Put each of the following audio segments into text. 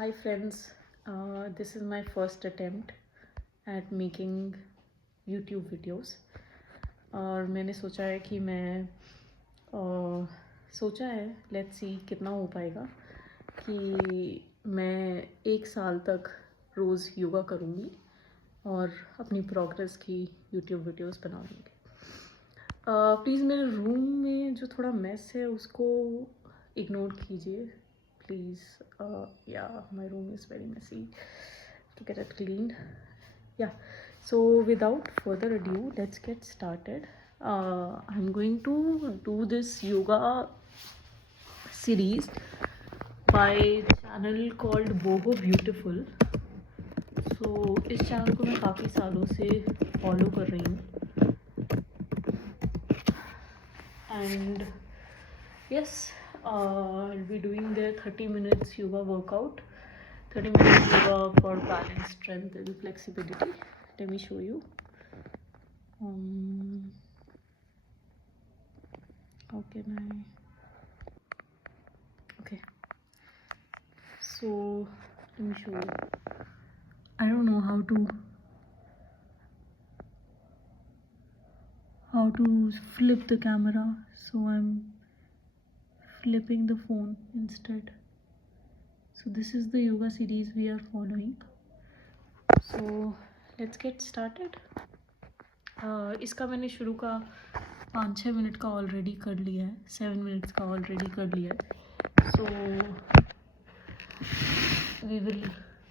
Hi friends, this is my first attempt at making YouTube videos और मैंने सोचा है कि सोचा है लेट्स सी कितना हो पाएगा कि मैं 1 साल तक रोज़ योगा करूँगी और अपनी प्रोग्रेस की YouTube वीडियोस बनाऊँगी। प्लीज़ मेरे रूम में जो थोड़ा मेस है उसको इग्नोर कीजिए please. Yeah, my room is very messy to get it cleaned. Yeah, so without further ado, let's get started. I'm going to do this yoga series by channel called Boho Beautiful. So इस channel को मैं काफ़ी सालों से follow कर रही हूँ and yes, I'll be doing the 30 minutes yoga workout, 30 minutes yoga for balance, strength and flexibility. Let me show you. How can I? Okay, so let me show you. I don't know how to flip the camera, so I'm flipping the phone instead. So this is the yoga series we are following. So let's get started. इसका मैंने शुरू का 5-6 minute का already कर लिया है, 7 minutes का already कर लिया है. So we will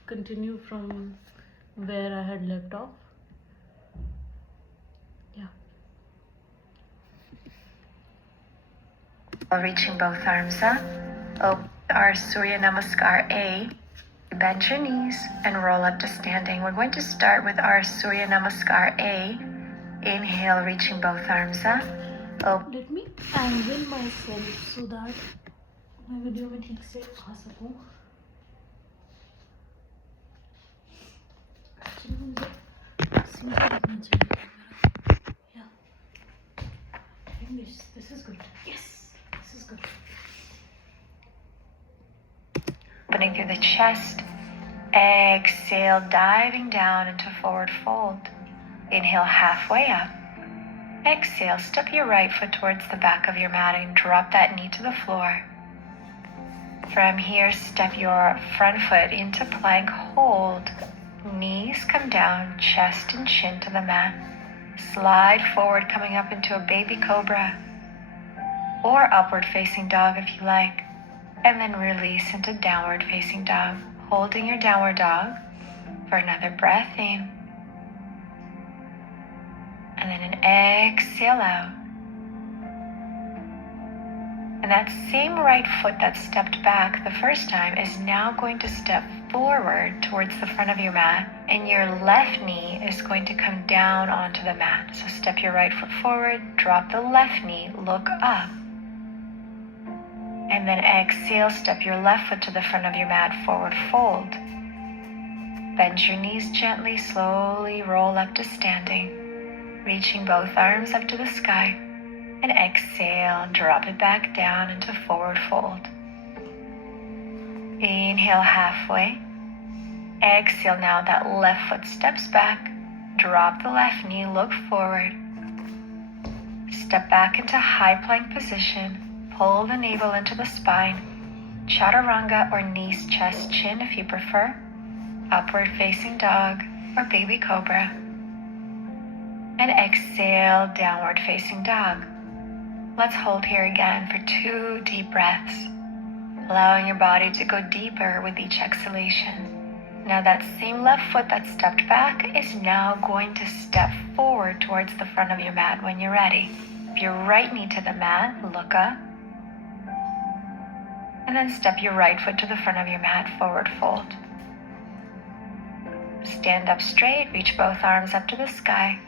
continue from where I had left off. Yeah. Reaching both arms up. Open our Surya Namaskar A. Bend your knees and roll up to standing. We're going to start with our Surya Namaskar A. Inhale, reaching both arms up. Let me angle myself so that मैं video में ठीक से आ सकूं. Yeah. This is good. Yes, this is good. Opening through the chest. Exhale, diving down into forward fold. Inhale, halfway up. Exhale, step your right foot towards the back of your mat and drop that knee to the floor. From here, step your front foot into plank, hold. Knees come down, chest and chin to the mat. Slide forward, coming up into a baby cobra or upward facing dog if you like. And then release into downward facing dog, holding your downward dog for another breath in. And then an exhale out. And that same right foot that stepped back the first time is now going to step forward towards the front of your mat, and your left knee is going to come down onto the mat. So step your right foot forward, drop the left knee, look up. And then exhale, step your left foot to the front of your mat, forward fold. Bend your knees gently, slowly roll up to standing, reaching both arms up to the sky. And exhale, drop it back down into forward fold. Inhale halfway. Exhale, now that left foot steps back. Drop the left knee, look forward. Step back into high plank position. Pull the navel into the spine. Chaturanga or knees, chest, chin if you prefer. Upward facing dog or baby cobra. And exhale, downward facing dog. Let's hold here again for 2 deep breaths, allowing your body to go deeper with each exhalation. Now that same left foot that stepped back is now going to step forward towards the front of your mat when you're ready. Your right knee to the mat, look up. And then step your right foot to the front of your mat, forward fold. Stand up straight, reach both arms up to the sky.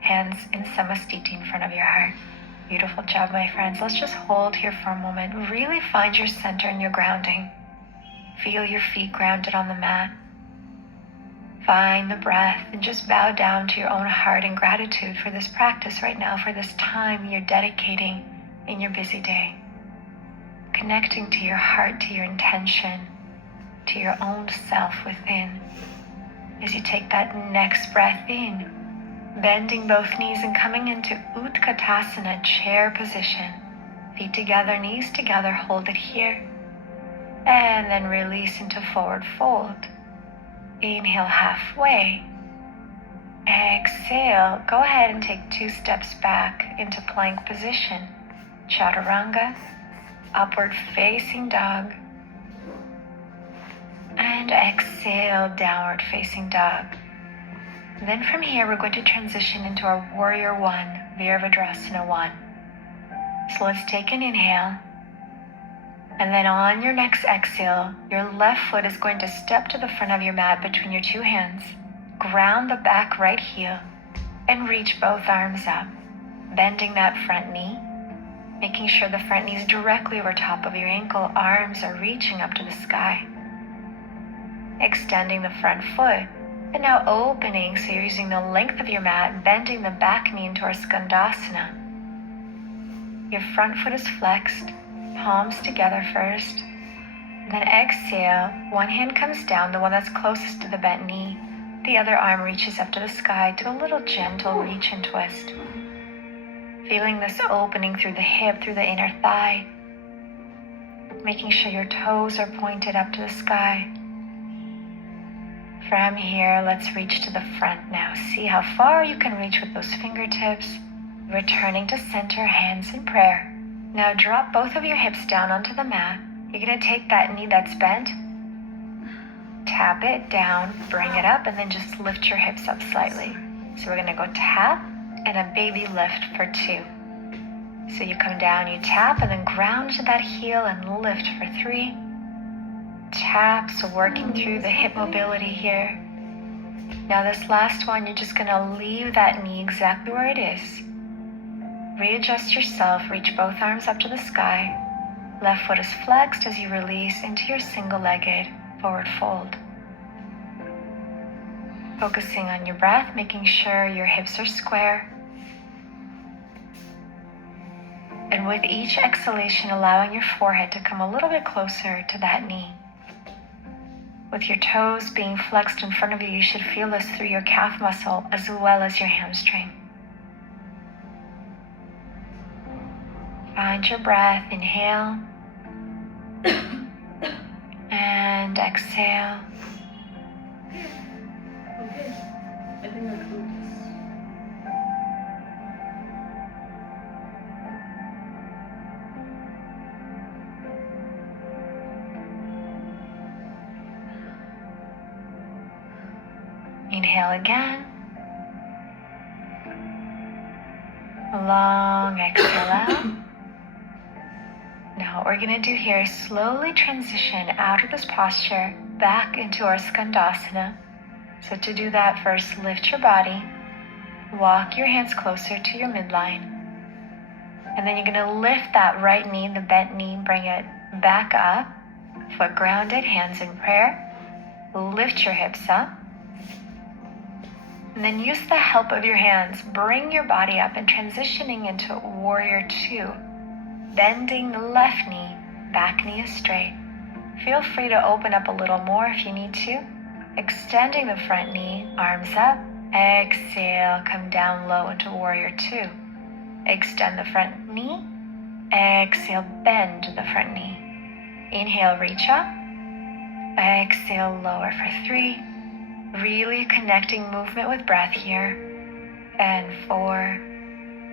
Hands in Samastiti in front of your heart. Beautiful job, my friends. Let's just hold here for a moment. Really find your center and your grounding. Feel your feet grounded on the mat. Find the breath and just bow down to your own heart in gratitude for this practice right now, for this time you're dedicating in your busy day. Connecting to your heart, to your intention, to to your own self within as you take that next breath in, bending both knees and coming into Utkatasana, chair position. Feet together, knees together, hold it here. And then release into forward fold. Inhale halfway. Exhale, go ahead and take 2 steps back into plank position. Chaturanga, upward facing dog. And exhale, downward facing dog. Then from here, we're going to transition into our Warrior One, Virabhadrasana 1. So let's take an inhale. And then on your next exhale, your left foot is going to step to the front of your mat between your 2 hands. Ground the back right heel and reach both arms up, bending that front knee, making sure the front knee is directly over top of your ankle. Arms are reaching up to the sky. Extending the front foot, and now opening, so you're using the length of your mat, bending the back knee into our Skandasana. Your front foot is flexed, palms together first. Then exhale, one hand comes down, the one that's closest to the bent knee. The other arm reaches up to the sky. Do a little gentle reach and twist. Feeling this opening through the hip, through the inner thigh. Making sure your toes are pointed up to the sky. From here, let's reach to the front now. See how far you can reach with those fingertips. Returning to center, hands in prayer. Now drop both of your hips down onto the mat. You're going to take that knee that's bent, tap it down, bring it up, and then just lift your hips up slightly. So we're going to go tap and a baby lift for 2. So you come down, you tap, and then ground to that heel and lift for 3. Tap, so working through the hip mobility here. Now this last one, you're just going to leave that knee exactly where it is. Readjust yourself, reach both arms up to the sky. Left foot is flexed as you release into your single-legged forward fold. Focusing on your breath, making sure your hips are square. And with each exhalation, allowing your forehead to come a little bit closer to that knee. With your toes being flexed in front of you, you should feel this through your calf muscle as well as your hamstring. Find your breath, inhale, and exhale. Okay, I think I'll do this. Inhale again. Long exhale out. Now what we're going to do here is slowly transition out of this posture back into our Skandasana. So to do that, first lift your body, walk your hands closer to your midline, and then you're going to lift that right knee, the bent knee, bring it back up, foot grounded, hands in prayer. Lift your hips up, and then use the help of your hands, bring your body up and transitioning into Warrior 2. Bending the left knee, back knee is straight. Feel free to open up a little more if you need to. Extending the front knee, arms up. Exhale, come down low into Warrior 2. Extend the front knee. Exhale, bend the front knee. Inhale, reach up. Exhale, lower for 3. Really connecting movement with breath here. And 4.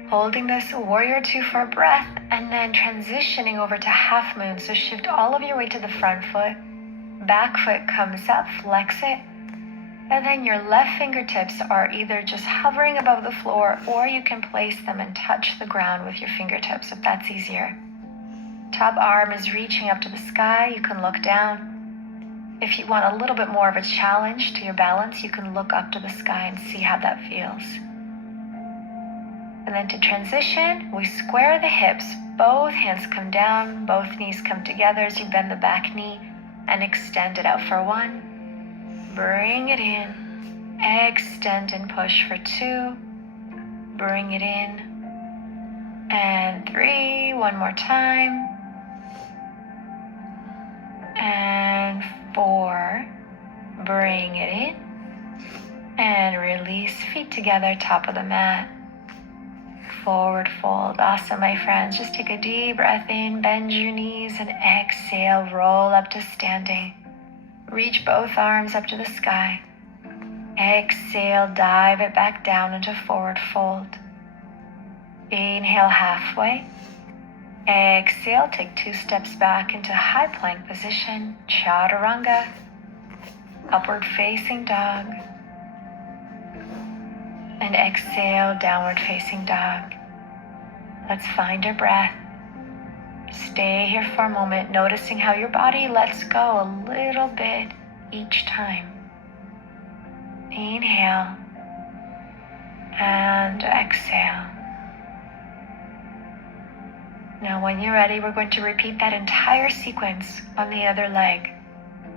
Holding this Warrior 2 for a breath, and then transitioning over to half moon. So shift all of your weight to the front foot. Back foot comes up, flex it. And then your left fingertips are either just hovering above the floor, or you can place them and touch the ground with your fingertips if that's easier. Top arm is reaching up to the sky. You can look down. If you want a little bit more of a challenge to your balance, you can look up to the sky and see how that feels. And then to transition, we square the hips. Both hands come down, both knees come together as you bend the back knee and extend it out for 1. Bring it in. Extend and push for 2. Bring it in. And 3. One more time. And 4. Bring it in. And release, feet together, top of the mat. Forward fold. Awesome, my friends. Just take a deep breath in, bend your knees, and exhale, roll up to standing. Reach both arms up to the sky. Exhale, dive it back down into forward fold. Inhale halfway. Exhale, take 2 steps back into high plank position, chaturanga, upward facing dog. And exhale, downward facing dog. Let's find your breath. Stay here for a moment, noticing how your body lets go a little bit each time. Inhale and exhale. Now when you're ready, we're going to repeat that entire sequence on the other leg.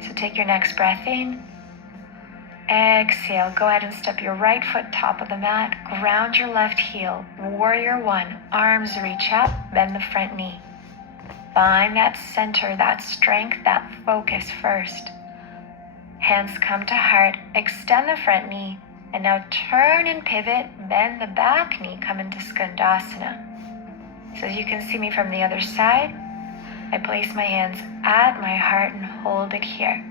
So take your next breath in. Exhale, go ahead and step your right foot top of the mat, ground your left heel, warrior 1, arms reach up, bend the front knee. Find that center, that strength, that focus first. Hands come to heart, extend the front knee, and now turn and pivot, bend the back knee, come into Skandasana. So as you can see me from the other side, I place my hands at my heart and hold it here.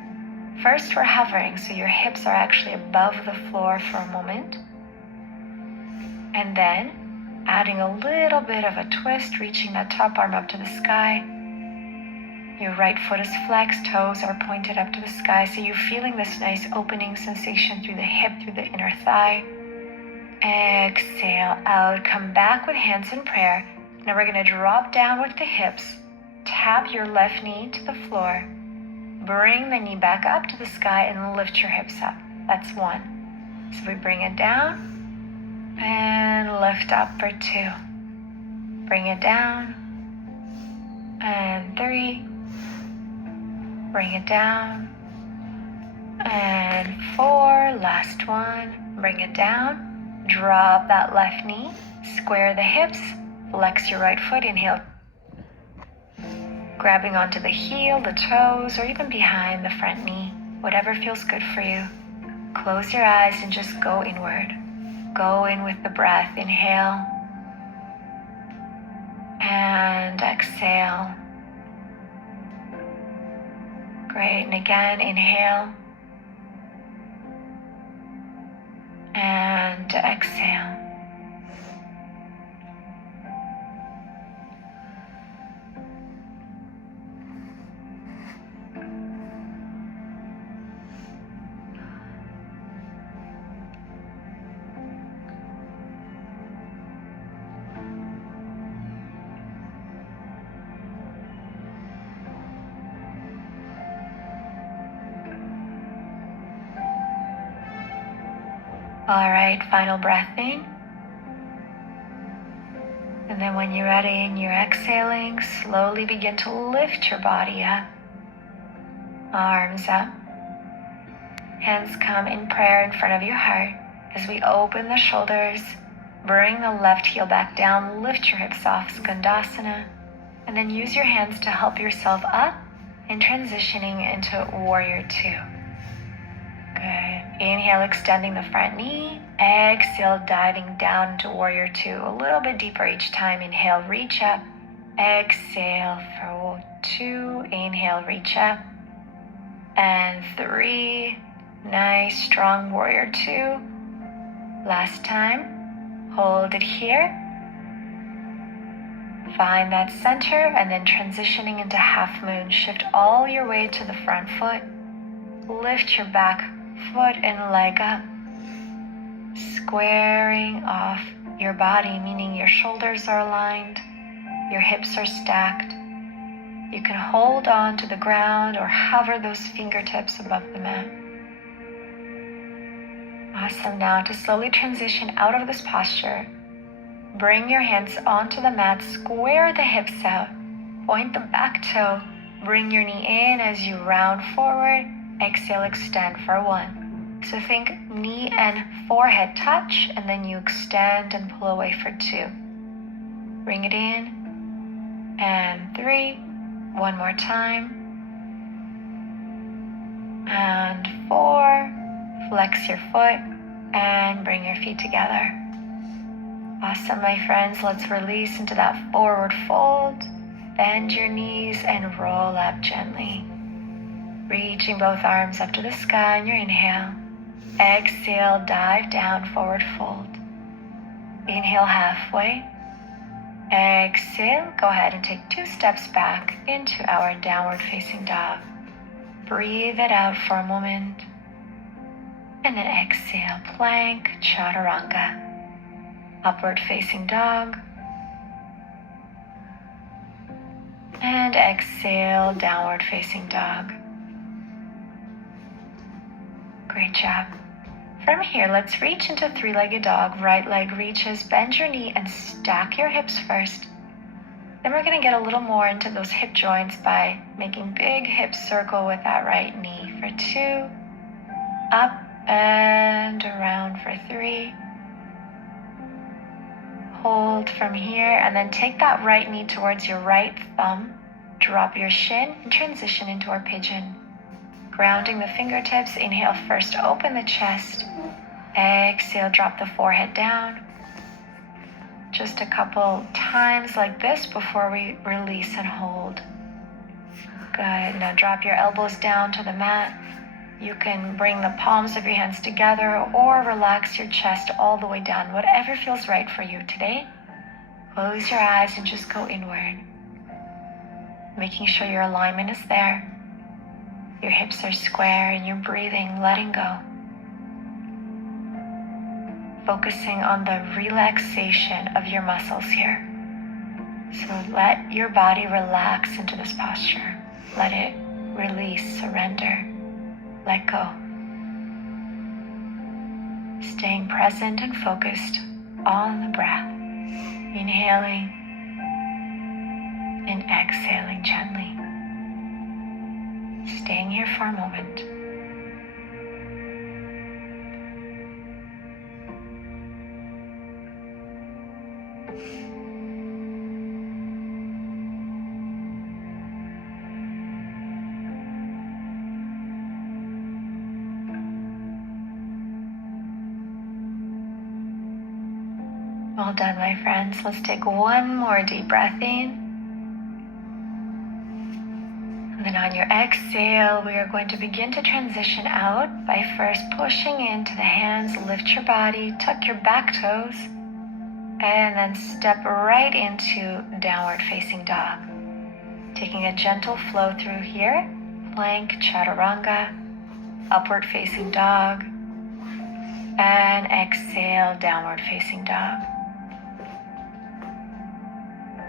First, we're hovering, so your hips are actually above the floor for a moment. And then, adding a little bit of a twist, reaching that top arm up to the sky. Your right foot is flexed, toes are pointed up to the sky, so you're feeling this nice opening sensation through the hip, through the inner thigh. Exhale out, come back with hands in prayer. Now we're going to drop down with the hips, tap your left knee to the floor, bring the knee back up to the sky and lift your hips up. That's 1. So we bring it down and lift up for 2. Bring it down and 3. Bring it down and 4. Last one. Bring it down. Drop that left knee. Square the hips. Flex your right foot. Inhale. Grabbing onto the heel, the toes, or even behind the front knee. Whatever feels good for you. Close your eyes and just go inward. Go in with the breath. Inhale. And exhale. Great. And again, inhale. And exhale. All right, final breath in. And then when you're ready and you're exhaling, slowly begin to lift your body up. Arms up. Hands come in prayer in front of your heart as we open the shoulders, bring the left heel back down, lift your hips off, Skandasana, and then use your hands to help yourself up and transitioning into Warrior 2. Good. Inhale, extending the front knee. Exhale, diving down into Warrior 2. A little bit deeper each time. Inhale, reach up. Exhale for 2. Inhale, reach up. And 3. Nice, strong Warrior 2. Last time. Hold it here. Find that center and then transitioning into half moon. Shift all your weight to the front foot. Lift your back foot and leg up, squaring off your body, meaning your shoulders are aligned, your hips are stacked. You can hold on to the ground or hover those fingertips above the mat. Awesome. Now to slowly transition out of this posture, bring your hands onto the mat, square the hips out, point the back toe, bring your knee in as you round forward. Exhale, extend for 1. So think knee and forehead touch, and then you extend and pull away for 2. Bring it in, and 3. One more time. and 4. Flex your foot and bring your feet together. Awesome, my friends. Let's release into that forward fold. Bend your knees and roll up gently. Reaching both arms up to the sky on your inhale. Exhale, dive down, forward fold. Inhale halfway. Exhale, go ahead and take 2 steps back into our downward facing dog. Breathe it out for a moment. And then exhale, plank, chaturanga. Upward facing dog. And exhale, downward facing dog. Great job. From here, let's reach into 3-legged dog. Right leg reaches, bend your knee and stack your hips first. Then we're going to get a little more into those hip joints by making big hip circle with that right knee for 2. Up and around for 3. Hold from here and then take that right knee towards your right thumb. Drop your shin and transition into our pigeon. Grounding the fingertips, inhale first, open the chest. Exhale, drop the forehead down. Just a couple times like this before we release and hold. Good. Now drop your elbows down to the mat. You can bring the palms of your hands together or relax your chest all the way down, whatever feels right for you today. Close your eyes and just go inward. Making sure your alignment is there. Your hips are square and you're breathing, letting go. Focusing on the relaxation of your muscles here. So let your body relax into this posture. Let it release, surrender, let go. Staying present and focused on the breath. Inhaling and exhaling gently. Staying here for a moment. Well done, my friends. Let's take one more deep breath in. And then on your exhale, we are going to begin to transition out by first pushing into the hands, lift your body, tuck your back toes, and then step right into downward facing dog. Taking a gentle flow through here, plank, chaturanga, upward facing dog, and exhale, downward facing dog.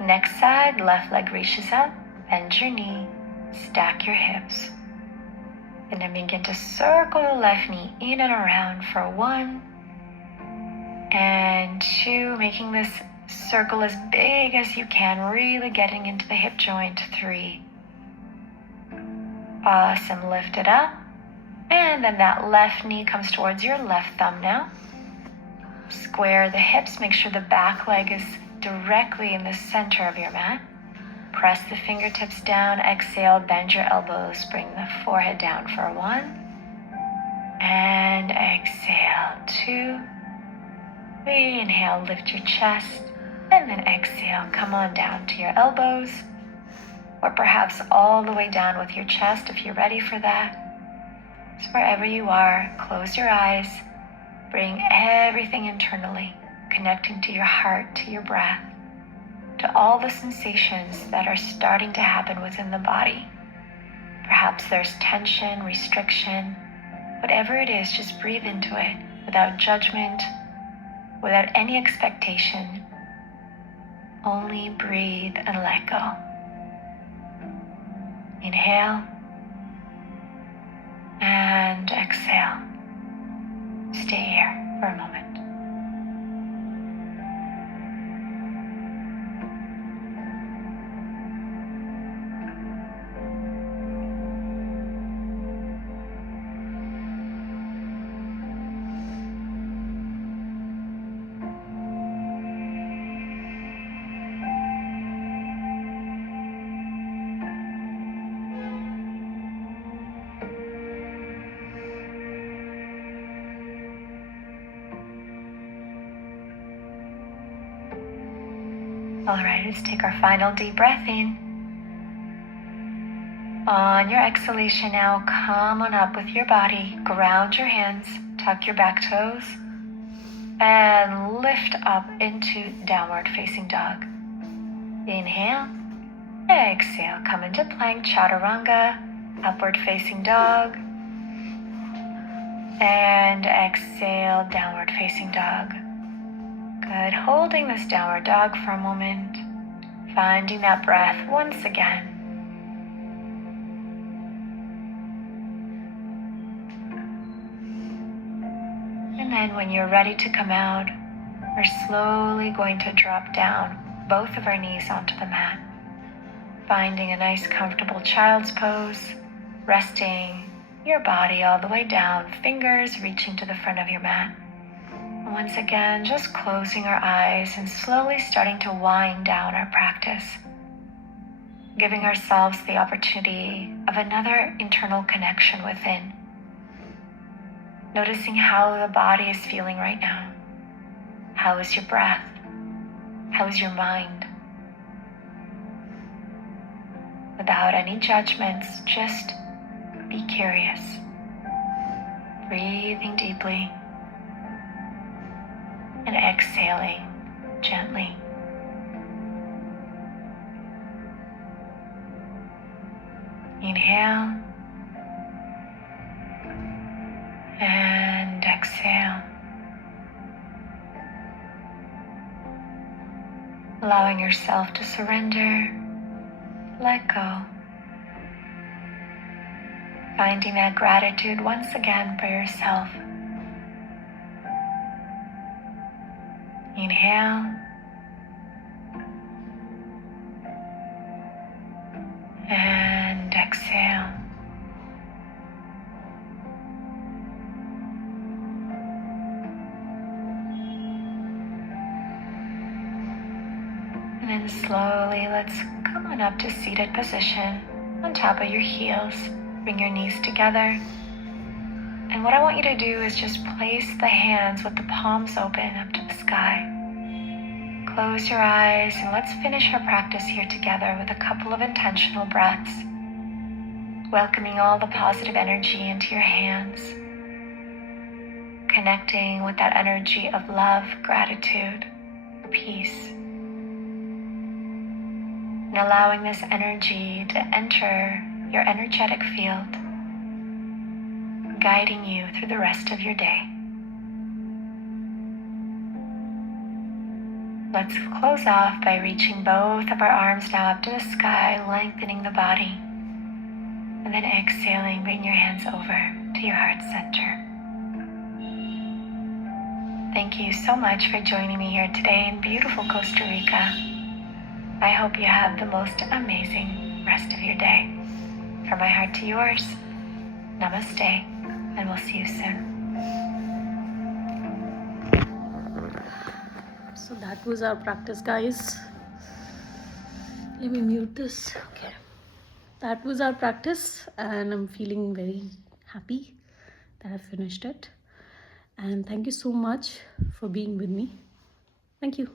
Next side, left leg reaches up, bend your knee, stack your hips. And then begin to circle the left knee in and around for 1 and 2, making this circle as big as you can, really getting into the hip joint. 3. Awesome, lift it up. And then that left knee comes towards your left thumb now. Square the hips, make sure the back leg is directly in the center of your mat. Press the fingertips down, exhale, bend your elbows, bring the forehead down for 1. And exhale, 2. Inhale, lift your chest, and then exhale, come on down to your elbows, or perhaps all the way down with your chest if you're ready for that. So wherever you are, close your eyes, bring everything internally, connecting to your heart, to your breath, to all the sensations that are starting to happen within the body. Perhaps there's tension, restriction, whatever it is, just breathe into it without judgment, without any expectation. Only breathe and let go. Inhale and exhale. Stay here for a moment. All right, let's take our final deep breath in. On your exhalation now, come on up with your body, ground your hands, tuck your back toes, and lift up into downward facing dog. Inhale, exhale, come into plank, chaturanga, upward facing dog, and exhale, downward facing dog. Good, holding this downward dog for a moment, finding that breath once again. And then when you're ready to come out, we're slowly going to drop down both of our knees onto the mat, finding a nice comfortable child's pose, resting your body all the way down, fingers reaching to the front of your mat. And once again, just closing our eyes and slowly starting to wind down our practice, giving ourselves the opportunity of another internal connection within. Noticing how the body is feeling right now. How is your breath? How is your mind? Without any judgments, just be curious. Breathing deeply and exhaling gently. Inhale and exhale. Allowing yourself to surrender, let go. Finding that gratitude once again for yourself. Inhale and exhale. And then slowly, let's come on up to seated position on top of your heels. Bring your knees together. And what I want you to do is just place the hands with the palms open up to the sky. Close your eyes and let's finish our practice here together with a couple of intentional breaths. Welcoming all the positive energy into your hands. Connecting with that energy of love, gratitude, peace. And allowing this energy to enter your energetic field, guiding you through the rest of your day. Let's close off by reaching both of our arms now up to the sky, lengthening the body. And then exhaling, bring your hands over to your heart center. Thank you so much for joining me here today in beautiful Costa Rica. I hope you have the most amazing rest of your day. From my heart to yours, namaste, and we'll see you soon. So that was our practice, guys. Let me mute this. Okay. That was our practice, and I'm feeling very happy that I finished it. And thank you so much for being with me. Thank you.